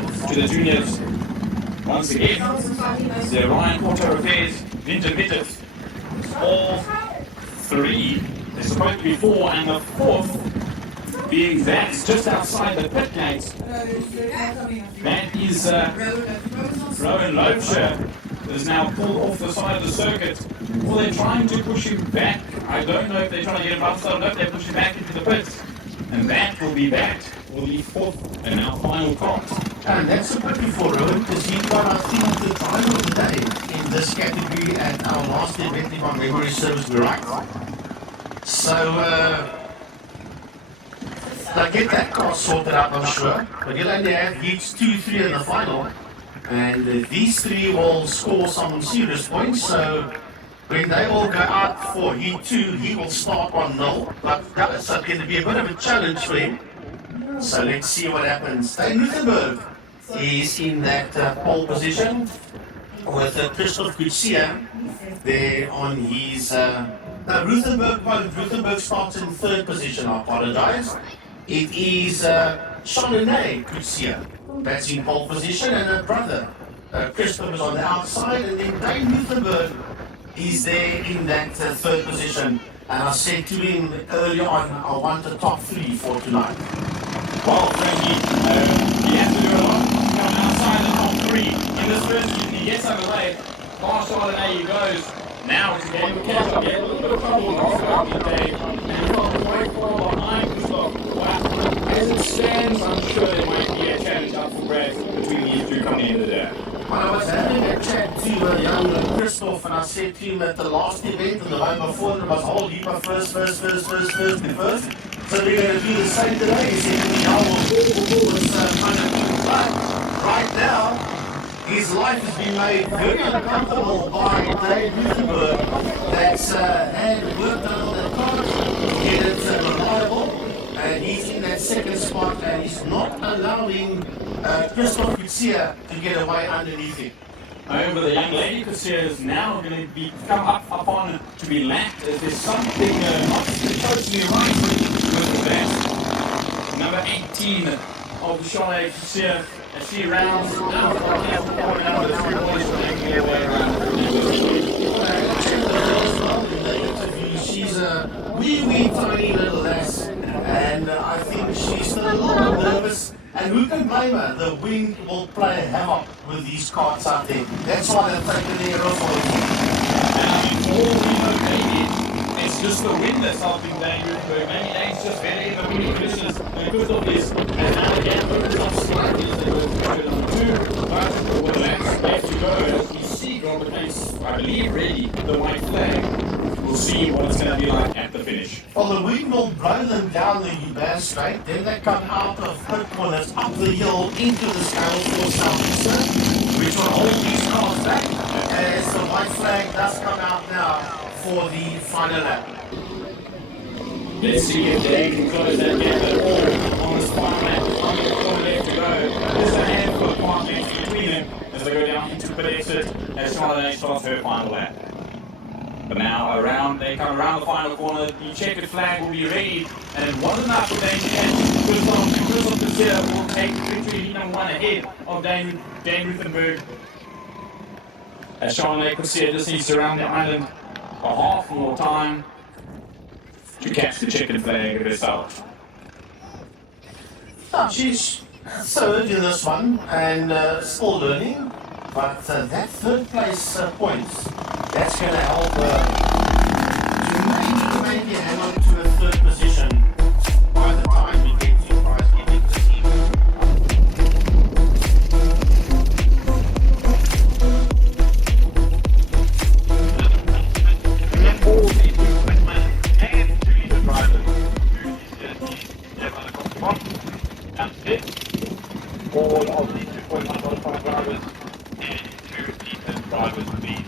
to the juniors. Once again, the Orion Ninja Midgets. All three. There's supposed to be four, and the fourth being that's just outside the pit gates. That is Rowan Loebscher is now pulled off the side of the circuit. Well, they're trying to push him back. I don't know if they're trying to get him up, so I don't know if they're pushing back into the pits. And that will be that for the fourth and our final cart. And that's a pity for Rowan, because he won, I think, the driver of the day in this category at our last event, if my memory serves me right. So, they'll get that car sorted out, I'm sure. But you'll only have heats 2, 3 in the final. And these three will score some serious points. So, when they all go out for heat 2, he will start on 0. But that's going to be a bit of a challenge for him. So let's see what happens. Dane Ruthenberg is in that pole position with Christoff Coetzee there on his... Ruthenberg starts in 3rd position, I apologize. It is Charluné Coetzee that's in pole position, and her brother Christoff is on the outside, and then Dane Ruthenberg is there in that 3rd position. And I said to him earlier on, I want the top 3 for tonight. Well, Frankie, he has to do a lot. Come outside the top 3 in this first season. He gets out of the way. Past Charlotte, he goes. Now it's a game of catch up. He had a little bit of trouble in the start day. And he felt way far behind Christoff. Wow. As it stands, I'm sure there might be a challenge up for grabs between these two coming into there. When I was having a chat to young Christoff, and I said to him at the last event and the one before, there was a whole heap of first. So we're going to do the same today. He said, right now, his life has been made very uncomfortable by Dane Ruthenberg that's had work done on the car to get it reliable. And he's in that 2nd spot, and he's not allowing Christoff Coetzee to get away underneath him. However, the young lady Coetzee is now going to come up on to be lapped as there's something not totally right with that. Number 18 of the Charluné Coetzee as she rounds down the 3 boys making their way around. She's a wee tiny little lass, and I think she's still a little bit nervous. And who can blame her? The wind will play havoc with these carts out there. That's why they've taken their off. And all we know, maybe it's just the wind that's helping Dane Ruthenberg. Maybe Dane's just better in the winning conditions than Christoff is. And now again, Christoff slightly as they go to number 2. But with laps left to go, as we see Robert Hayes, I believe, ready the white flag. We'll see what it's going to be like at the finish. Well, the wind will blow them down the Uban straight. Then they come out of pit corners up the hill into the scales for Southeastern, which will hold these cars back as the white flag does come out now for the final lap. Let's see if Dane can close that gap at all on this final lap. On the corner left to go. There's a handful of car lengths between them as they go down into pit exit as Charlotte starts her final lap. But now they come around the final corner, the checkered flag will be ready, and it wasn't enough for Dane and Christoff Coetzee will take victory number 1 ahead of Dane Ruthenberg. As Charluné Coetzee just needs to round the island for half more time to catch the checkered flag herself. She's 3rd in this one and still learning, but that 3rd place points, that's going to help to maybe hang on to a 3rd position by the time we get to prize giving this evening. All the equipment and 2 the drivers. That's it. All of the 2.1 drivers and 2 decent drivers, please.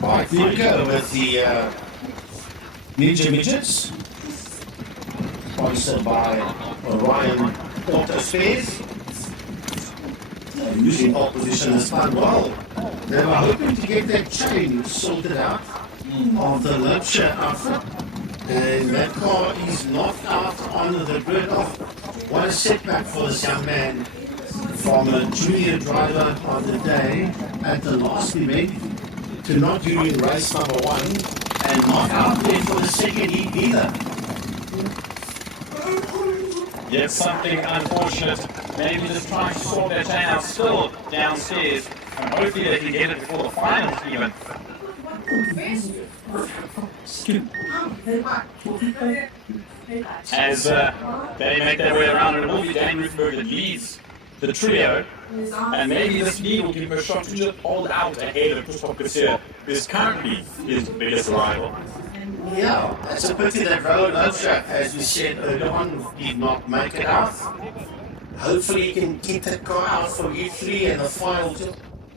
Right, here we go with the Ninja Midgets, sponsored by Orion Spares. Using pole position has done well. They were hoping to get that chain sorted out of the Loebscher outfit, And that car is knocked out on the grid. Oh, what a setback for this young man. From a junior driver of the day at the last event to not doing race number 1 and not out there for the second heat either. Yet something unfortunate. Maybe just trying to sort their chain out still downstairs. And hopefully they can get it before the finals even. As they make their way around, it will be Dane Ruthenberg that leads the trio. And maybe this lead will give him a shot to just hold out ahead of Christoff Coetzee, who is currently his biggest rival. Yeah, it's a pity that Rowan Lovejack, as we said earlier on, did not make it out. Hopefully he can get that car out for E3 and the final to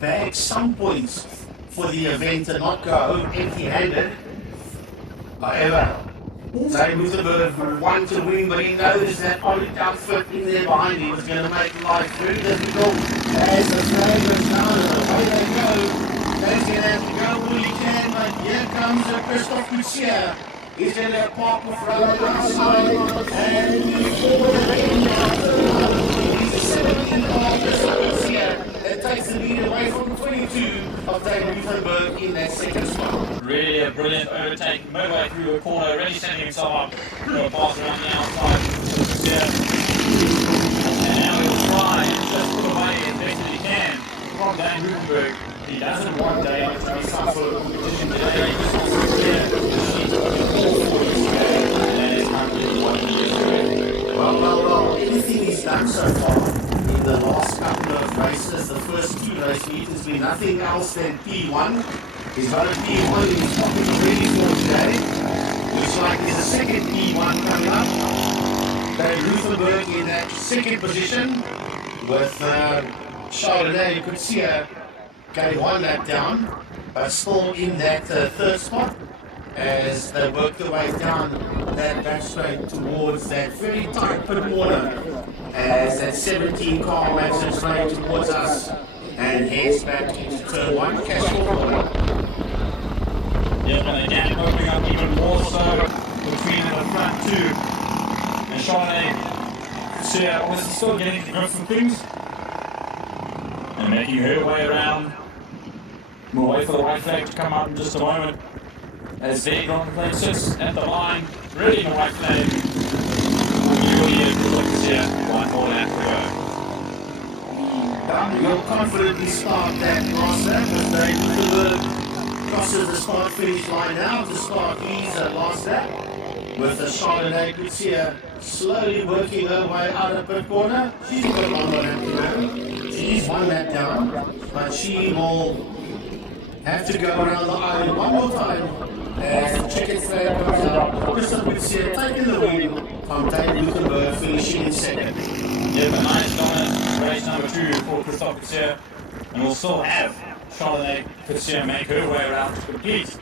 bag some points for the event and not go home empty-handed. However, Dane Ruthenberg won to win, but he knows that Orion outfit in there behind him is going to make life very difficult as the flag goes down and away they go. Dane's going to have to go all he can, but here comes Christoff Coetzee. He's going to park with Rowan outside and move forward again. He's a 17-car Christoff Coetzee that takes the lead away from 22 of Dane Ruthenberg in that second spot. Really a brilliant overtake midway through the corner, already setting himself up for a pass around the outside. And now he'll try and just put away as best as he can from Dane Ruthenberg. He doesn't want Dane to be some sort of competition today. He just wants to clear the sheet of that is currently what he is doing. Well, anything he's done so far in the last couple of races, the first 2 race meets, has been nothing else than P1. He's got a P1 in his pocket ready for today. Looks like there's a second P1 coming up. Dane Ruthenberg in that second position with Charluné Coetzee getting 1 lap down, but still in that third spot as they work their way down that back straight towards that very tight pit corner as that 17 car makes its way towards us and heads back into turn 1. Yeah, and again, opening up even more so between the front 2. And Charluné Coetzee obviously still getting to grip some things and making her way around. We'll wait for the white flag to come up in just a moment. As Dane Ruthenberg sits at the line, ready for the white flag. Julia Coetzee, 1 more lap to go. You'll confidently start that last lap as Dane Ruthenberg crosses the start finish line now to start his last lap. With the Charluné Coetzee slowly working her way out of pit corner. She's got 1 more lap to go. She's 1 lap down, but she will have to go around the island 1 more time as the checkered flag goes out. Christoff Coetzee taking the win from Dane Ruthenberg finishing in second. Yeah, but nice dominant race number 2 for Christoff Coetzee. And we'll still have Charluné Coetzee make her way around to complete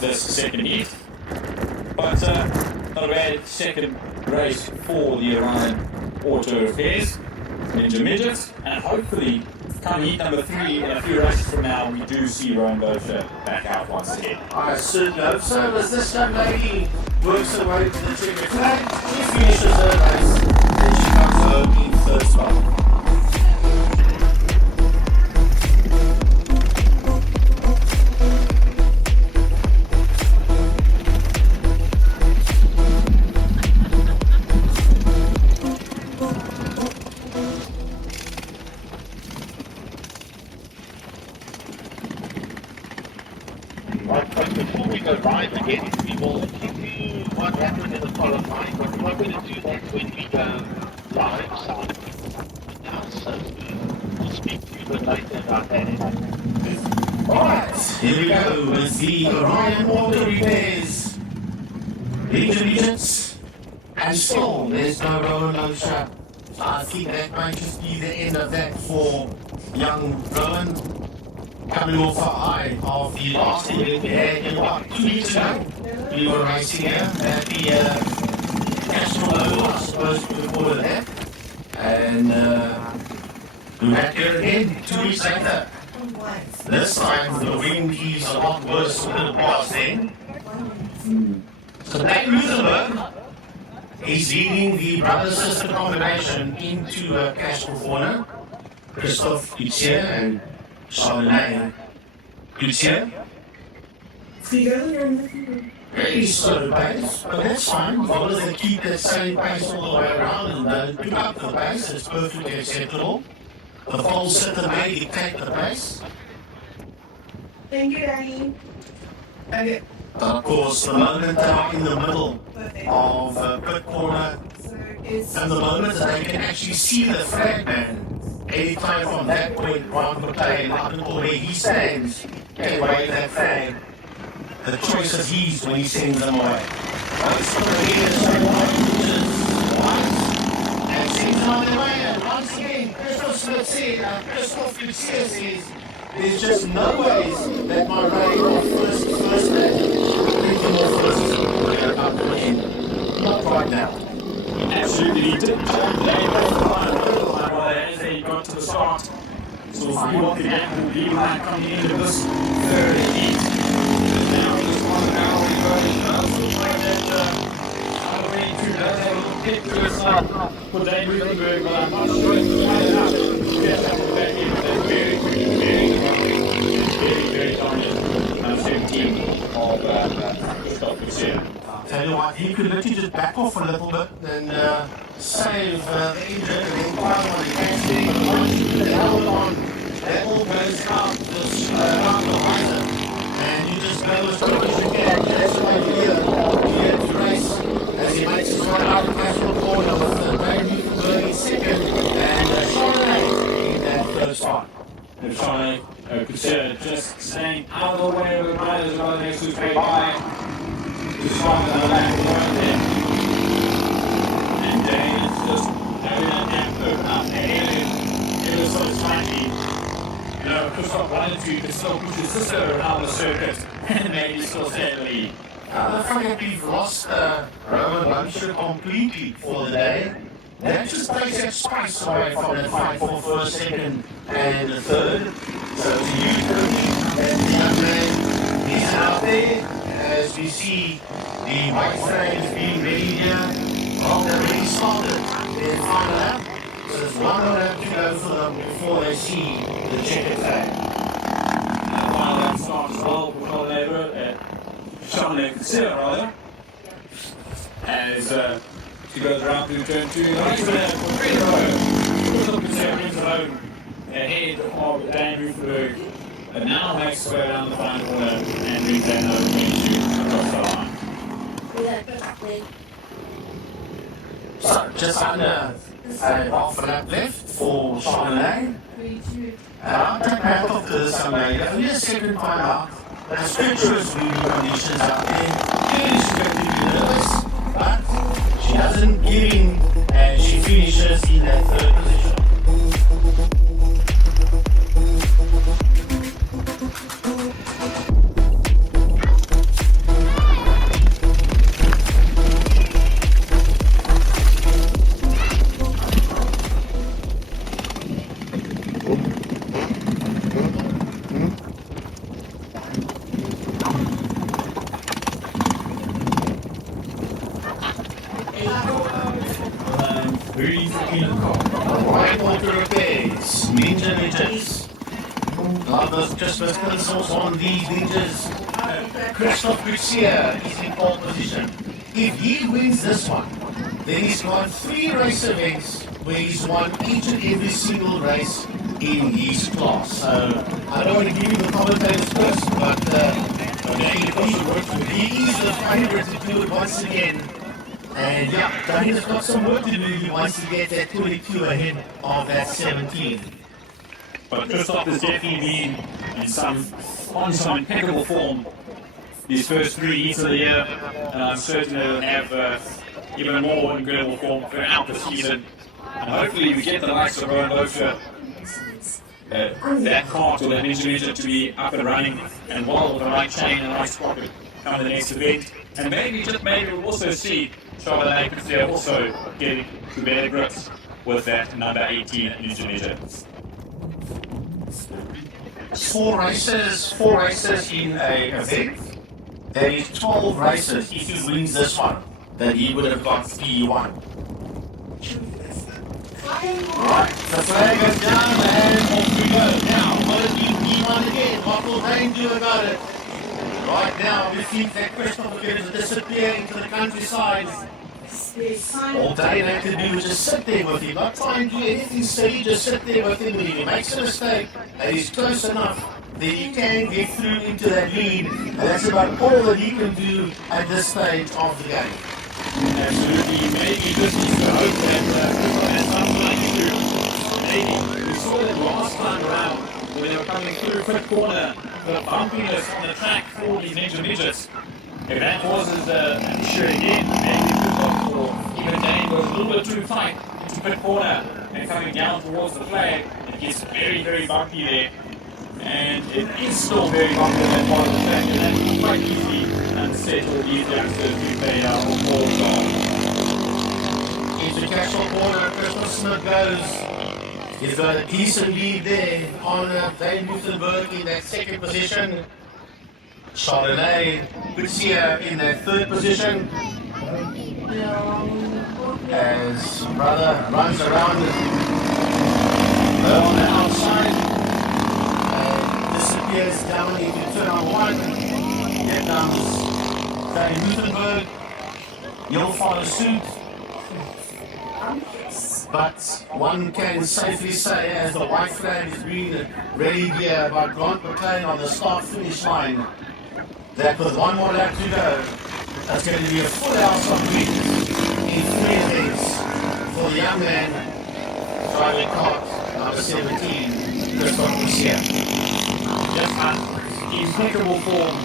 this second heat. But not a bad second race for the Orion Auto Affairs Ninja Midgets, and hopefully come heat number 3 in a few races from now, we do see Rowan Lovejack back out once again. I certainly hope so, as this young lady works her way to the checkered flag. She finishes her race, and she comes home in third spot. But before we go live again, we will give you what happened in the qualifying, but we're not going to do that when we go live. So we'll speak to you later about that. Alright, here we go with the Orion Auto Repairs Ninja Midgets, and still there's no Rowan Lovejack. So I think that might just be the end of that for young Rowan. Coming off a high of the last event we had in what, 2 weeks ago. We were racing here at the National Oval, I suppose we could call it that. And we're back here again 2 weeks later. This time the wind is a lot worse than it was then. So Dane Ruthenberg is leading the brother-sister combination into cash corner. Christoff Coetzee and Charluné Coetzee. Very slow pace, but that's fine. As long as they keep that same pace all the way around and don't pick up the pace, it's perfectly acceptable. The pole sitter may dictate the pace. Thank you, Danny. Okay. Of course, the moment they are in the middle of pit corner, and the moment that they can actually see the flag man, anytime from that point, one could play up until where he stands, can wave that flag. The choice is his when he sends them away. Once the leader straight once, and sends them on their way. And once again, Christoff Coetzee says, there's just no ways that my raid of first not right now. Absolutely, he did. Dane was the line as they got to the start. So we want the game will be line coming into this third heat. Now this one now we're going that Halloween 2 does have a little pit to us for Dane Ruthenberg, but I'm not sure it's quite enough to get that one back in. That's very dominant. Number 17 of Christoff Coetzee. Tell you what, he could literally just back off a little bit and save the engine and then climb on the casting. But once you put the helmet on, that all goes out the visor. And you just go as quick as you can. That's the idea here to race as he makes his way out of the castle corner with Dane Ruthenberg in second and Charluné in that first spot. And Charluné Coetzee just staying out of the way of the riders rather than to straight by. To start on the back right there. And Dane is just having that damn open up and it was so slightly. You know, Christoff wanted to, could still push his sister around the circuit and maybe still stay in the lead. The fact that we've lost Roman Buncher completely for the day, that just takes that spice away from that fight for first, second, and the third. So to you, and the young man, he's out there. As we see the white flags being ready here, well, they're already started their final lap. So there's one more lap to go for them before they see the checkered flag. And the final lap starts as well for Charluné Coetzee, rather. As she goes around through turn 2, the race there for Christoff Coetzee wins alone ahead of Dane Ruthenberg. But now makes his way down the final corner and moves that over 22 across the line. So just under half a lap left for Charluné. I'll take my hat off to this young lady. Only a second time out. There's treacherous weaving conditions out there. Clearly she's going to be nervous, but she doesn't give in and she finishes in that third position. Ninja Midgets. Lovers Christmas pencils on these ninjas. Christoff Coetzee is in pole position. If he wins this one, then he's got 3 race events where he's won each and every single race in his class. So I don't want to give you the commentators first, but he is the favorite to do it once again. And yeah, Dane has got some work to do. He wants to get that 22 ahead of that 17. But Christoff has definitely been on some impeccable form these first 3 heats of the year, and I'm certain he'll have even more incredible form throughout the season. And hopefully we get the likes of Orion, that cart or that Ninja Midget to be up and running and well with the right chain and the right sprocket come to the next event. And maybe, just maybe, we'll also see Charluné Coetzee also getting to better grips with that number 18 Ninja Midget. 4 races in a event. there is 12 races if he wins this one, that he would have got P1. Right, the flag goes down and off we go. Now, what if you P1 again? What will Dane do about it? Right now, we think that Christoff is going to disappear into the countryside. All Dane had to do was just sit there with him, not try and do anything silly, just sit there with him. And if he makes a mistake and he's close enough, then he can get through into that lead. And that's about all that he can do at this stage of the game. Absolutely. Maybe this is the hope that Christoff has something like to do. Maybe. We saw that last time around when they were coming through fifth corner, the bumpiness on the track for these Ninja Midgets. If that causes an issue again, maybe Christoff or even Dane goes a little bit too tight into fifth corner and coming down towards the flag, it gets very, very bumpy there. And it is still very bumpy on that part of the track, and that's quite easy to set all these youngsters who play on balls on. Into Cashel corner, Christoff Smith goes. He's got a decent lead there on Dane Ruthenberg in that second position. Charluné Coetzee in that third position. As brother runs around on the outside and disappears down into turn on one. Here comes Dane Ruthenberg. He'll follow suit. But one can safely say, as the white flag is being ready here by Grant McLean on the start-finish line, that with one more lap to go, that's going to be a full house of wins in 3 heads for the young man driving cart number 17, Christoff Coetzee. Just impeccable form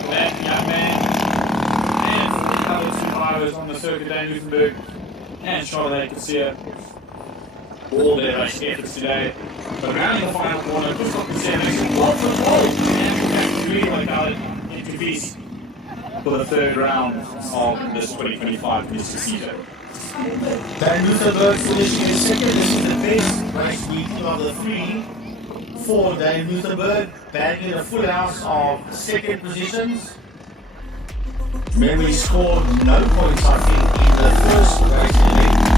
for that young man and for the other two drivers on the circuit, Dane Ruthenberg and Charluné Coetzee. All their race efforts today. But rounding the final corner, Christoff Coetzee makes a lot of goal and really like out into peace for the third round of this 2025 Mr. season. Dane Ruthenberg finishing in second. This is the best race meeting of the 3 for Dane Ruthenberg, bagging a full house of second positions. Remember, he scored no points, I think, in the first race event.